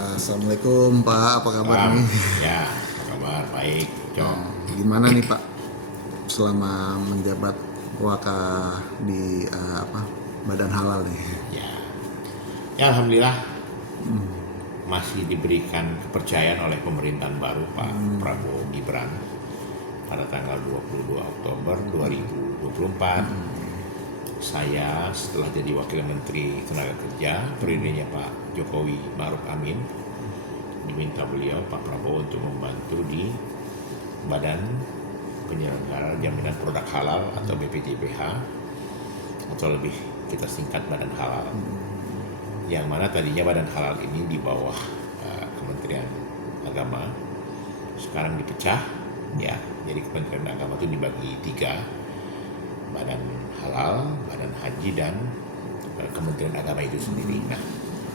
Assalamualaikum Pak, apa kabar Salam. nih? Ya, apa kabar? Baik, Cok. Gimana nih Pak selama menjabat Waka di Badan Halal nih? Ya, ya alhamdulillah masih diberikan kepercayaan oleh pemerintahan baru Pak Prabowo Gibran pada tanggal 22 Oktober 2024. Saya setelah jadi Wakil Menteri Tenaga Kerja periodenya Pak Jokowi Ma'ruf Amin, diminta beliau Pak Prabowo untuk membantu di Badan Penyelenggara Jaminan Produk Halal atau BPJPH, atau lebih kita singkat Badan Halal, yang mana tadinya Badan Halal ini di bawah Kementerian Agama, sekarang dipecah ya, jadi Kementerian Agama itu dibagi 3, Badan Halal, Badan Haji, dan Kementerian Agama itu sendiri. Nah,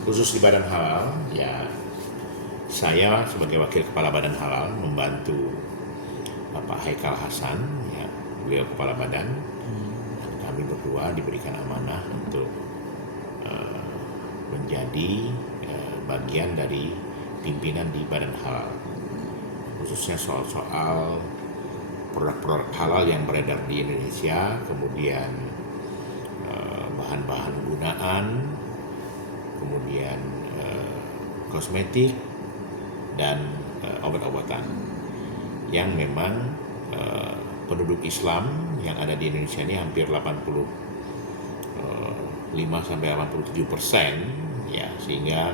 khusus di Badan Halal ya, saya sebagai Wakil Kepala Badan Halal membantu Bapak Haikal Hasan, ya, beliau Kepala Badan, dan kami berdua diberikan amanah untuk menjadi bagian dari pimpinan di Badan Halal, khususnya soal-soal produk-produk halal yang beredar di Indonesia, kemudian bahan-bahan gunaan, kemudian kosmetik, dan obat-obatan yang memang penduduk Islam yang ada di Indonesia ini hampir 85-87%, ya, sehingga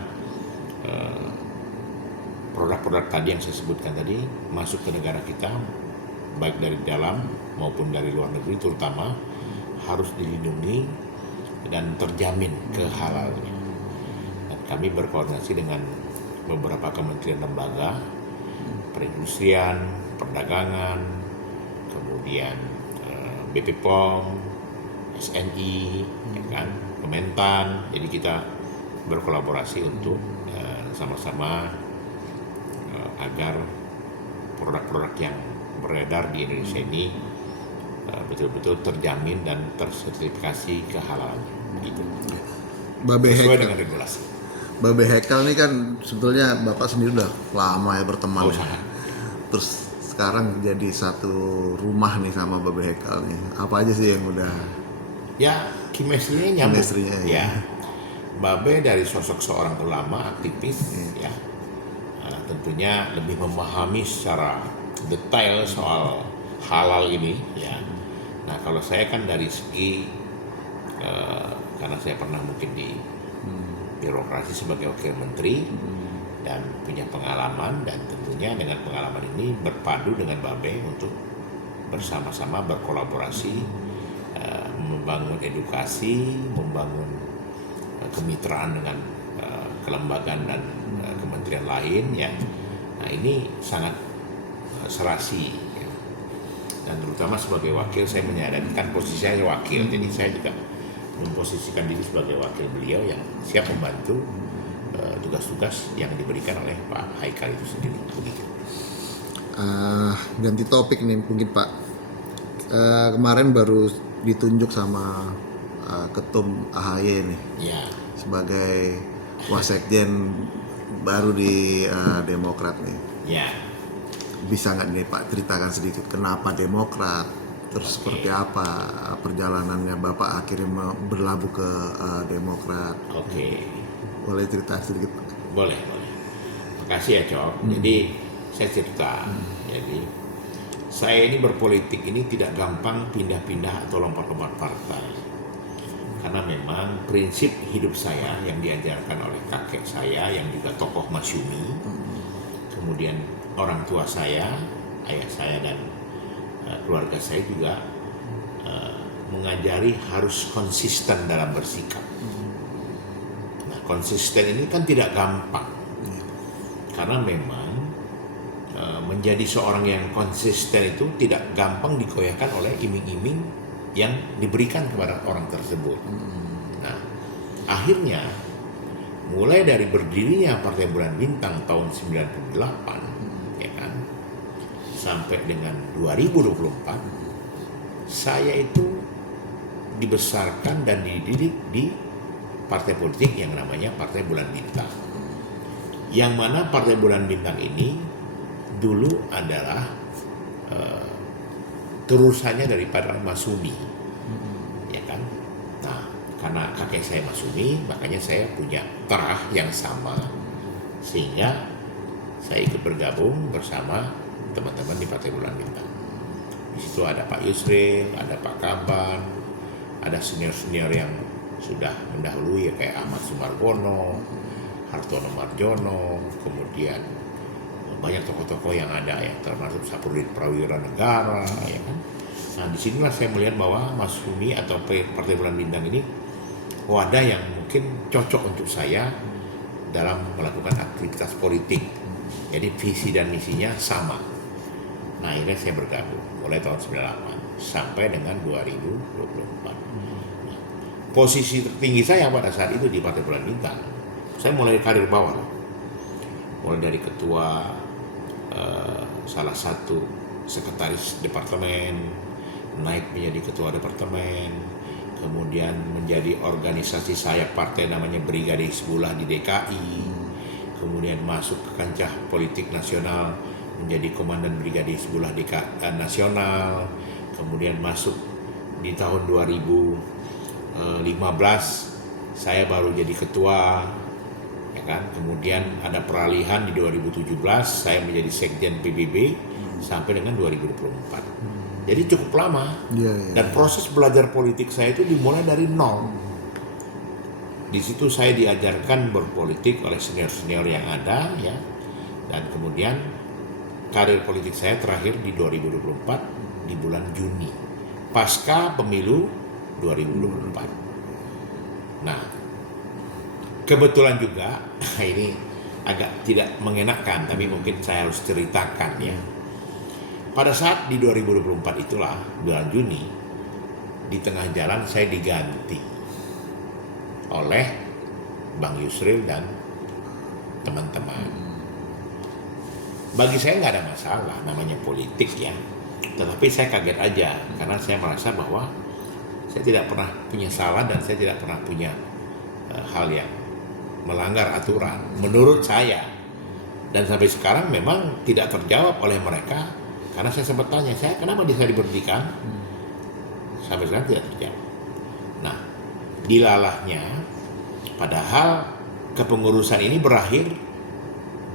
produk-produk tadi yang saya sebutkan tadi masuk ke negara kita, baik dari dalam maupun dari luar negeri, terutama harus dilindungi dan terjamin kehalalnya. Dan kami berkoordinasi dengan beberapa kementerian lembaga, perindustrian, perdagangan, kemudian BP POM, SNI, ya kan, Kementan. Jadi kita berkolaborasi untuk sama-sama agar produk-produk yang beredar di Indonesia ini betul-betul terjamin dan tersertifikasi kehalalannya, begitu. Sesuai dengan regulasi. Babe Haikal ini kan sebetulnya Bapak sendiri udah lama ya berteman. Terus sekarang jadi satu rumah nih sama Babe Haikal nih. Apa aja sih yang udah? Ya, chemistry-nya nyambung. Ya. Babe dari sosok seorang ulama, aktivis, ya, tentunya lebih memahami secara detail soal halal ini, ya. Nah, kalau saya kan dari segi karena saya pernah mungkin di birokrasi sebagai wakil menteri dan punya pengalaman, dan tentunya dengan pengalaman ini berpadu dengan Babe untuk bersama-sama berkolaborasi, membangun edukasi, membangun kemitraan dengan kelembagaan dan kementerian lain, ya. Nah, ini sangat serasi, ya. Dan terutama sebagai wakil, saya menyadari kan posisi saya wakil, jadi saya juga memposisikan diri sebagai wakil beliau yang siap membantu tugas-tugas yang diberikan oleh Pak Haikal itu sendiri, begitu. Ganti topik nih mungkin Pak. Kemarin baru ditunjuk sama Ketum AHY nih, Ya, sebagai Wasekjen baru di Demokrat nih. ya. Bisa nggak nih Pak ceritakan sedikit kenapa Demokrat, terus seperti apa perjalanannya Bapak akhirnya berlabuh ke Demokrat? Oke. Boleh cerita sedikit? Boleh. Makasih ya, Cok. Jadi saya cerita. Jadi saya ini berpolitik ini tidak gampang pindah-pindah atau lompat-lompat partai. Karena memang prinsip hidup saya yang diajarkan oleh kakek saya yang juga tokoh Masyumi, kemudian orang tua saya, ayah saya, dan keluarga saya juga mengajari harus konsisten dalam bersikap. Nah, konsisten ini kan tidak gampang, karena memang menjadi seorang yang konsisten itu tidak gampang digoyahkan oleh iming-iming yang diberikan kepada orang tersebut. Nah, akhirnya mulai dari berdirinya Partai Bulan Bintang tahun 98, ya kan, sampai dengan 2024, saya itu dibesarkan dan dididik di partai politik yang namanya Partai Bulan Bintang. Yang mana Partai Bulan Bintang ini dulu adalah terusannya daripada Masyumi, ya kan? Nah, karena kakek saya Masyumi, makanya saya punya terah yang sama, sehingga saya ikut bergabung bersama teman-teman di Partai Bulan Bintang. Di situ ada Pak Yusril, ada Pak Kaban, ada senior-senior yang sudah mendahului ya, kayak Ahmad Sumargono, Hartono Marjono, kemudian banyak tokoh-tokoh yang ada ya, termasuk Sapurdin Prawira Negara, ya kan. Nah, disinilah saya melihat bahwa Masyumi atau Partai Bulan Bintang ini wadah yang mungkin cocok untuk saya dalam melakukan aktivitas politik. Jadi visi dan misinya sama. Nah, akhirnya saya bergabung mulai tahun 98 sampai dengan 2024. Nah, posisi tertinggi saya pada saat itu di Partai Bulan Bintang, saya mulai karir bawah loh. Mulai dari ketua salah satu sekretaris departemen, naik menjadi ketua departemen, kemudian menjadi organisasi saya partai namanya Brigade Hizbullah di DKI, kemudian masuk ke kancah politik nasional menjadi komandan Brigade Hizbullah nasional, kemudian masuk di tahun 2015 saya baru jadi ketua, ya kan. Kemudian ada peralihan di 2017 saya menjadi sekjen PBB sampai dengan 2024. Jadi cukup lama. Dan proses belajar politik saya itu dimulai dari nol. Di situ saya diajarkan berpolitik oleh senior-senior yang ada, ya. Dan kemudian karir politik saya terakhir di 2024 di bulan Juni pasca pemilu 2024. Nah, kebetulan juga ini agak tidak mengenakan, tapi mungkin saya harus ceritakan ya. Pada saat di 2024 itulah bulan Juni, di tengah jalan saya diganti oleh Bang Yusril dan teman-teman. Bagi saya nggak ada masalah, namanya politik ya. Tetapi saya kaget aja karena saya merasa bahwa saya tidak pernah punya salah dan saya tidak pernah punya hal yang melanggar aturan menurut saya. Dan sampai sekarang memang tidak terjawab oleh mereka. Karena saya sempat tanya, saya kenapa bisa diberhentikan? Sampai sekarang tidak terjawab. Nah, dilalahnya, padahal kepengurusan ini berakhir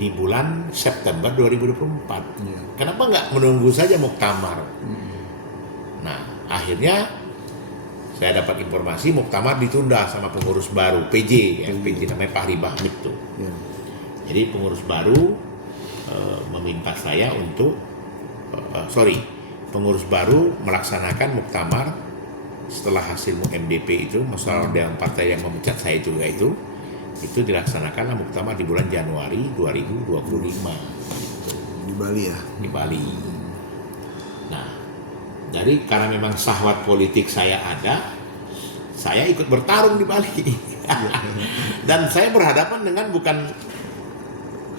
di bulan September 2024. Kenapa nggak menunggu saja muktamar? Nah, akhirnya saya dapat informasi muktamar ditunda sama pengurus baru, PJ, ya, PJ namanya Pak Ribah itu. Jadi pengurus baru meminta saya untuk pengurus baru melaksanakan muktamar setelah hasil MDP itu, masalah dengan partai yang memecat saya itu dilaksanakanlah muktamar di bulan Januari 2025 di Bali ya. Di Bali. Nah, jadi karena memang syahwat politik saya ada, saya ikut bertarung di Bali. Dan saya berhadapan dengan bukan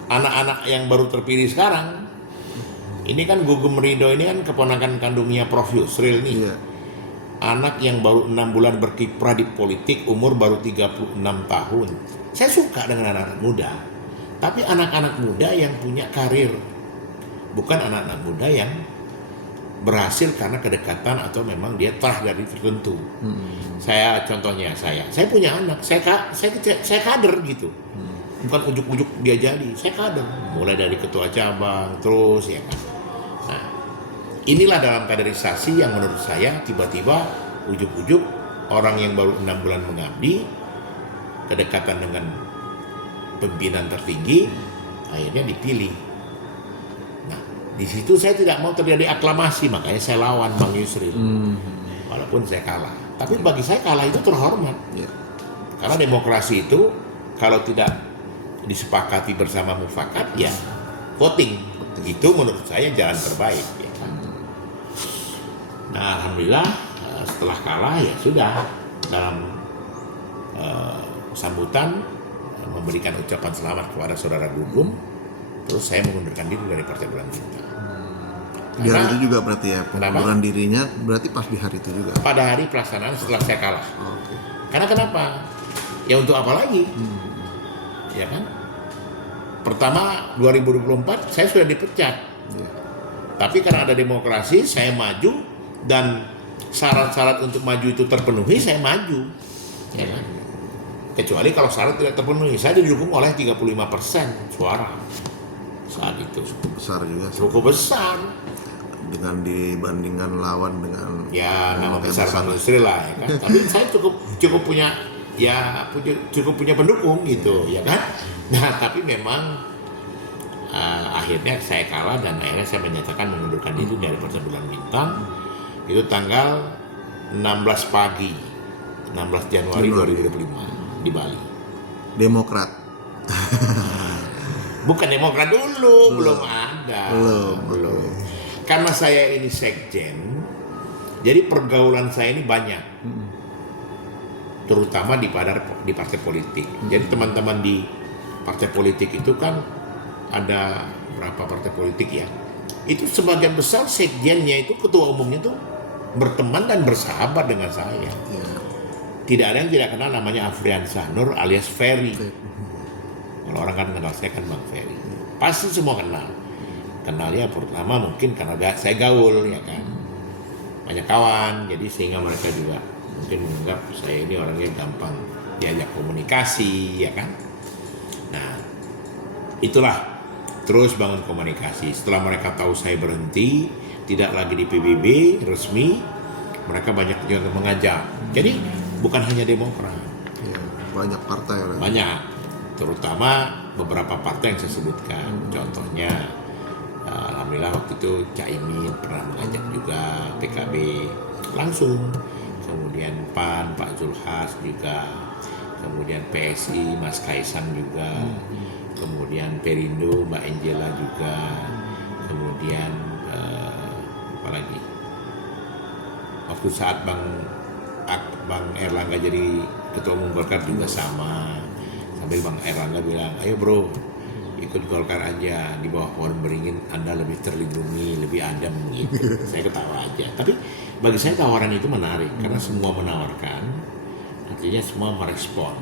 anak-anak yang baru terpilih sekarang. Ini kan Gugum Ridho ini kan keponakan kandungnya Prof. Yusril nih. Anak yang baru 6 bulan berkiprah di politik, umur baru 36 tahun. Saya suka dengan anak-anak muda. Tapi anak-anak muda yang punya karir. Bukan anak-anak muda yang berhasil karena kedekatan atau memang dia telah dari tertentu. Saya contohnya saya punya anak, saya kader gitu. Bukan ujuk-ujuk dia jadi, saya kader. Mulai dari ketua cabang terus ya kan. Nah, inilah dalam kaderisasi yang menurut saya tiba-tiba ujuk-ujuk orang yang baru 6 bulan mengabdi, kedekatan dengan pimpinan tertinggi, akhirnya dipilih. Nah, di situ saya tidak mau terjadi aklamasi, makanya saya lawan Bang Yusril. Walaupun saya kalah. Tapi bagi saya kalah itu terhormat. Karena demokrasi itu kalau tidak disepakati bersama mufakat, ya voting. Itu menurut saya jalan terbaik. Ya. Nah, alhamdulillah setelah kalah ya sudah dalam sambutan memberikan ucapan selamat kepada saudara Gugum, terus saya mengundurkan diri dari Partai Bulan Bintang. Di hari itu juga berarti ya pengunduran dirinya berarti pas di hari itu juga. Pada hari pelaksanaan setelah saya kalah. Karena kenapa? Ya untuk apa lagi? Ya kan? pertama 2024 saya sudah dipecat. Iya. Tapi karena ada demokrasi, saya maju dan syarat-syarat untuk maju itu terpenuhi, saya maju. Ya kan? Kecuali kalau syarat tidak terpenuhi, saya didukung oleh 35% suara saat itu. Cukup besar juga sih. Cukup besar. Dengan dibandingkan lawan dengan Ya nama yang besar industri lah, ya kan. Tapi saya cukup punya pendukung gitu, ya kan. Nah tapi memang akhirnya saya kalah dan akhirnya saya menyatakan mengundurkan diri dari Partai Bulan Bintang. Itu tanggal 16 pagi 16 Januari 2025 di Bali. Demokrat. Bukan Demokrat dulu, belum ada. Belum. Karena saya ini sekjen, jadi pergaulan saya ini banyak. Terutama di partai politik. Jadi teman-teman di partai politik itu kan ada berapa partai politik ya? Itu sebagian besar sekjennya itu, ketua umumnya itu berteman dan bersahabat dengan saya. Ya. Tidak ada yang tidak kenal namanya Afriansah Nur alias Ferry. Kalau orang kan kenal saya kan Bang Ferry. Pasti semua kenal. Kenalnya pertama mungkin karena saya gaul, ya kan. Banyak kawan, jadi sehingga mereka juga mungkin menganggap saya ini orangnya gampang diajak komunikasi, ya kan. Nah, itulah terus bangun komunikasi. Setelah mereka tahu saya berhenti, tidak lagi di PBB resmi, mereka banyak juga mengajak. Jadi bukan hanya Demokrat. Ya, banyak partai orang. Banyak, terutama beberapa partai yang saya sebutkan. Contohnya, alhamdulillah waktu itu Caimin pernah mengajak juga, PKB langsung. Kemudian PAN, Pak Zulhas juga. Kemudian PSI, Mas Kaisang juga. Kemudian Perindo, Mbak Angela juga. Kemudian apa lagi? Waktu saat Bang Erlangga jadi ketua umum Golkar juga sama. Sambil Bang Erlangga bilang, ayo bro, ikut Golkar aja, di bawah pohon beringin Anda lebih terlindungi, lebih adem gitu. Saya ketawa aja. Tapi bagi saya tawaran itu menarik karena semua menawarkan, artinya semua merespon.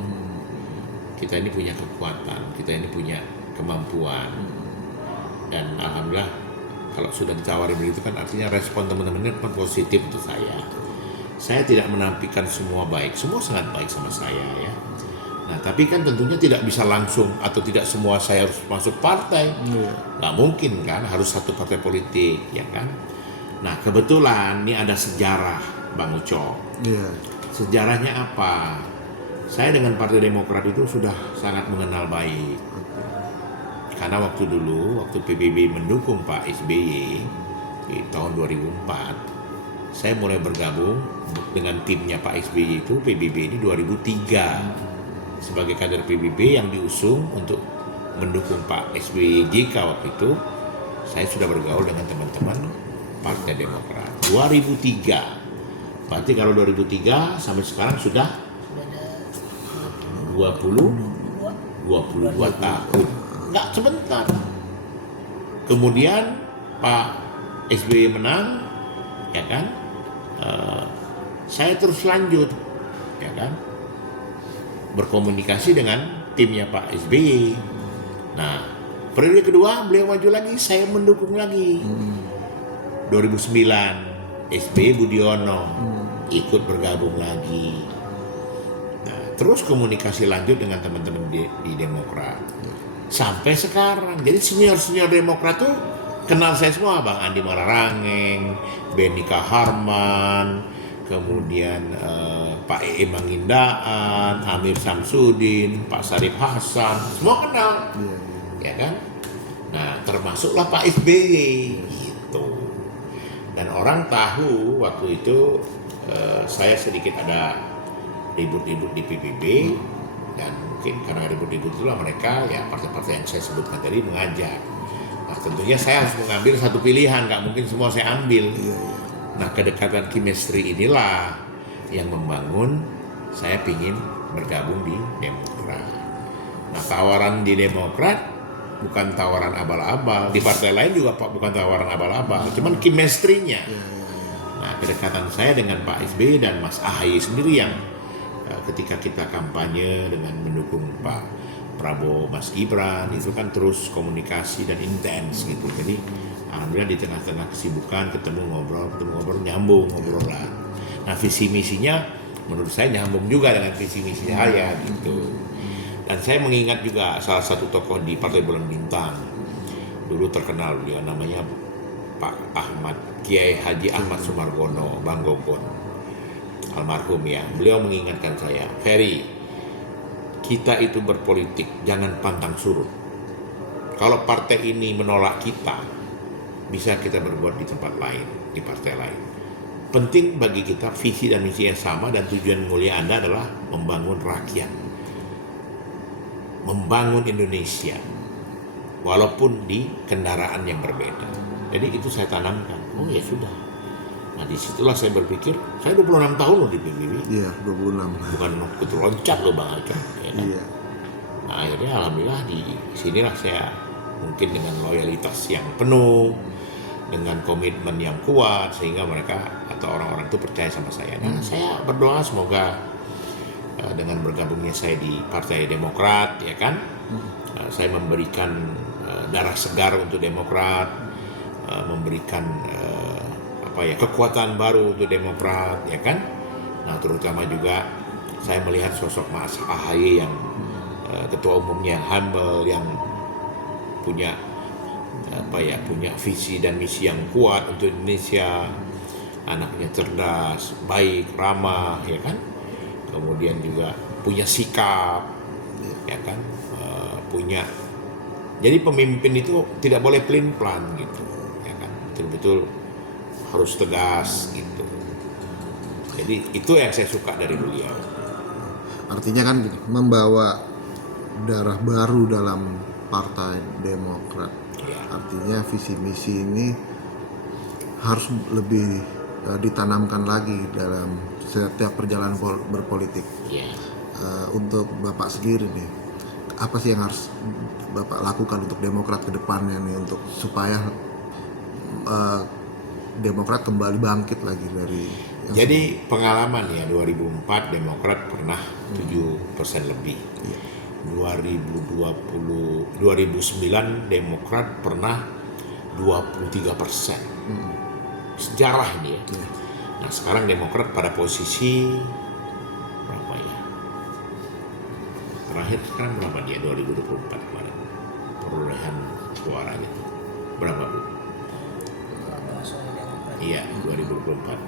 Kita ini punya kekuatan, kita ini punya kemampuan, dan alhamdulillah kalau sudah ditawarin begitu kan artinya respon teman-teman ini positif untuk saya. Saya tidak menampilkan semua baik, semua sangat baik sama saya ya. Nah tapi kan tentunya tidak bisa langsung atau tidak semua saya harus masuk partai, nggak mungkin kan, harus satu partai politik ya kan. Nah kebetulan ini ada sejarah Bang Uco. Iya. Sejarahnya apa? Saya dengan Partai Demokrat itu sudah sangat mengenal baik. Karena waktu PBB mendukung Pak SBY di tahun 2004, saya mulai bergabung dengan timnya Pak SBY itu PBB ini 2003 sebagai kader PBB yang diusung untuk mendukung Pak SBY JK waktu itu. Saya sudah bergaul dengan teman-teman Partai Demokrat 2003. Berarti kalau 2003 sampai sekarang sudah 22 tahun. Nggak sebentar. Kemudian Pak SBY menang, ya kan? Saya terus lanjut, ya kan? Berkomunikasi dengan timnya Pak SBY. Nah, periode kedua beliau maju lagi, saya mendukung lagi. 2009 SBY Budiono ikut bergabung lagi. Terus komunikasi lanjut dengan teman-teman di Demokrat sampai sekarang. Jadi senior Demokrat tuh kenal saya semua, Bang Andi Malarangeng, Benika Harman, kemudian Pak Mangindaan, Amir Samsudin, Pak Sarip Hasan, semua kenal, ya kan? Nah termasuklah Pak SBY gitu. Dan orang tahu waktu itu saya sedikit ada ribut-ribut di PBB, dan mungkin karena ribut-ribut itulah mereka ya partai-partai yang saya sebutkan tadi mengajak. Nah tentunya saya harus mengambil satu pilihan, nggak mungkin semua saya ambil. Nah kedekatan chemistry inilah yang membangun saya pingin bergabung di Demokrat. Nah tawaran di Demokrat bukan tawaran abal-abal, di partai lain juga bukan tawaran abal-abal, cuman chemistry-nya. Nah kedekatan saya dengan Pak SBY dan Mas AHY sendiri yang ketika kita kampanye dengan mendukung Pak Prabowo Mas Gibran itu kan terus komunikasi dan intens gitu. Jadi alhamdulillah di tengah-tengah kesibukan ketemu ngobrol nyambung ngobrolan. Nah visi misinya menurut saya nyambung juga dengan visi misi saya gitu. Dan saya mengingat juga salah satu tokoh di Partai Bulan Bintang dulu terkenal, dia namanya Pak Ahmad Kiai Haji Ahmad Sumargono Bang Gogon almarhum ya. Beliau mengingatkan saya, Ferry, kita itu berpolitik jangan pantang surut. Kalau partai ini menolak kita, bisa kita berbuat di tempat lain, di partai lain. Penting bagi kita visi dan misi yang sama, dan tujuan mulia Anda adalah membangun rakyat, membangun Indonesia, walaupun di kendaraan yang berbeda. Jadi itu saya tanamkan. Oh ya sudah. Nah disitulah saya berpikir, saya 26 tahun loh di PBB. Iya, 26. Bukan ikut loncat loh Bang Acong. Ya kan? Iya. Nah akhirnya alhamdulillah di sinilah saya mungkin dengan loyalitas yang penuh, dengan komitmen yang kuat, sehingga mereka atau orang-orang itu percaya sama saya. Nah saya berdoa semoga dengan bergabungnya saya di Partai Demokrat, ya kan, saya memberikan darah segar untuk Demokrat, memberikan kekuatan baru untuk Demokrat, ya kan. Nah terutama juga saya melihat sosok Mas AHY yang ketua umumnya yang humble, yang punya punya visi dan misi yang kuat untuk Indonesia, anaknya cerdas, baik, ramah, ya kan. Kemudian juga punya sikap, ya kan, punya. Jadi pemimpin itu tidak boleh pelin-pelan gitu, ya kan, betul-betul harus tegas gitu. Jadi itu yang saya suka dari beliau. Artinya kan membawa darah baru dalam Partai Demokrat. Ya. Artinya visi misi ini harus lebih ditanamkan lagi dalam setiap perjalanan berpolitik. Ya. Untuk Bapak sendiri nih, apa sih yang harus Bapak lakukan untuk Demokrat ke depannya nih, untuk supaya Demokrat kembali bangkit lagi dari Jadi pengalaman ya, 2004 Demokrat pernah 7% lebih. Iya. 2009 Demokrat pernah 23%. Sejarah ini ya. Iya. Nah sekarang Demokrat pada posisi berapa ya? Terakhir sekarang berapa dia 2024 kemarin? Perolehan suaranya berapa Bu? Iya 2024.